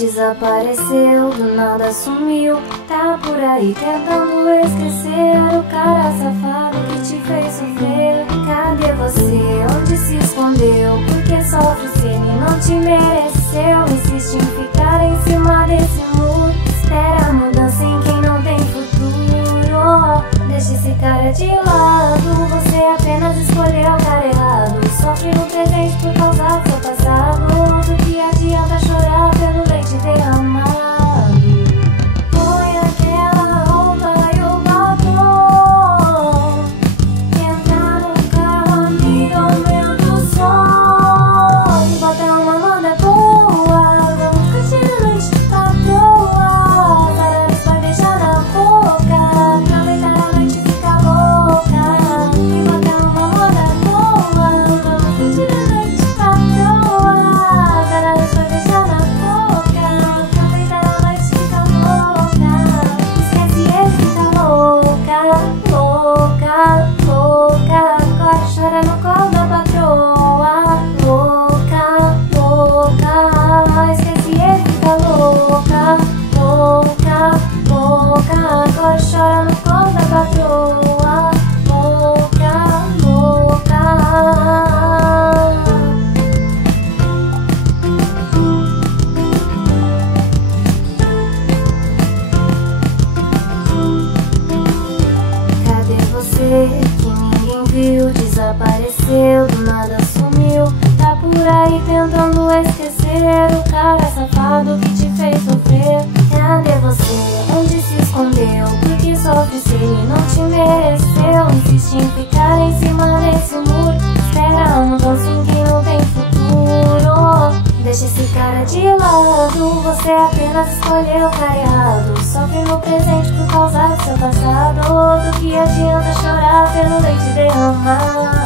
Desapareceu, do nada sumiu. Tá por aí tentando esquecer o cara safado que te fez sofrer. Cadê você? Onde se escondeu? Porque sofre se ele não te mereceu. Insiste em ficar em cima desse muro. Espera a mudança em quem não tem futuro. Deixa esse cara de lado. Você apenas escolheu o cara errado. Sofre no presente por causa do seu passado. Do que adianta chorar pelo leite derramado? Põe aquela roupa e o batom. Entra no carro, amigo, aumenta o som. E bota uma moda boa. Vamos curtir a noite à toa. Várias vai beijar na boca. Aproveitar a noite e ficar louca. E bota uma moda boa. Vamos curtir a noite à toa. Várias vai beijar na boca. Aproveitar a noite e ficar louca. Esquece ele, fica louca. Louca, louca. Agora chora no colo da patroa. Louca, louca. Esquece ele, fica louca. Louca, louca. Agora chora no colo da patroa. Louca, louca. Cadê você que ninguém viu? Desapareceu, do nada sumiu. Tá por aí tentando esquecer o cara safado que te fez sofrer. Cadê você? Onde se escondeu? Porque sofre se ele não te mereceu. Insiste em ficar em cima desse muro. Espera a mudança em quem não tem futuro. Deixa esse cara de lado. Você apenas escolheu o cara errado. Sofre no presente por causa do seu passado. Do que adianta chorar pelo leite derramado?